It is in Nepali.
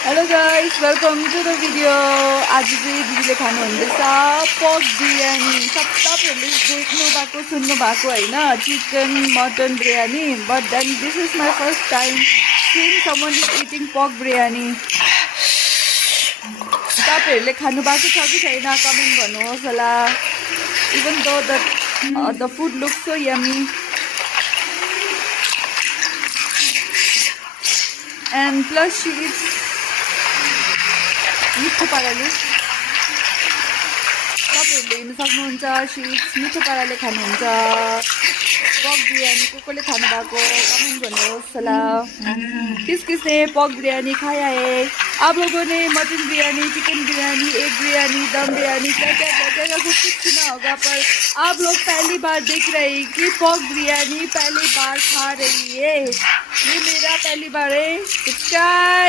Hello guys, welcome to the video. आज चाहिँ दिदीले खानुहुँदैछ पर्क बिरयानी। सबैहरूले देख्नु भएको सुन्नु भएको होइन, chicken mutton biryani. But then this is my first time seeing someone is eating pork biryani. तपाईँहरूले खानु भएको छ कि छैन कमेन्ट गर्नुहोस् होला। Even though the food looks so yummy and plus she it's मिठो पाराले। तपाईँहरूले हेर्नु सक्नुहुन्छ सिट्स मिठो पाराले खानुहुन्छ पर्क बिरयानी। कसले खानु भएको कमेंट गर्नुहोस् होला। किसने पर्क बिरयानी खाया है? आप लोगों ने mutton biryani, chicken biryani, egg biryani, दम बिरयानी क्या क्या बचेगा कुछ सुना होगा, पर आप लोग पहली बार देख रहे हैं कि पर्क बिरयानी पहली बार खा रही है। ये मेरा पहली बार है। सब्सक्राइब।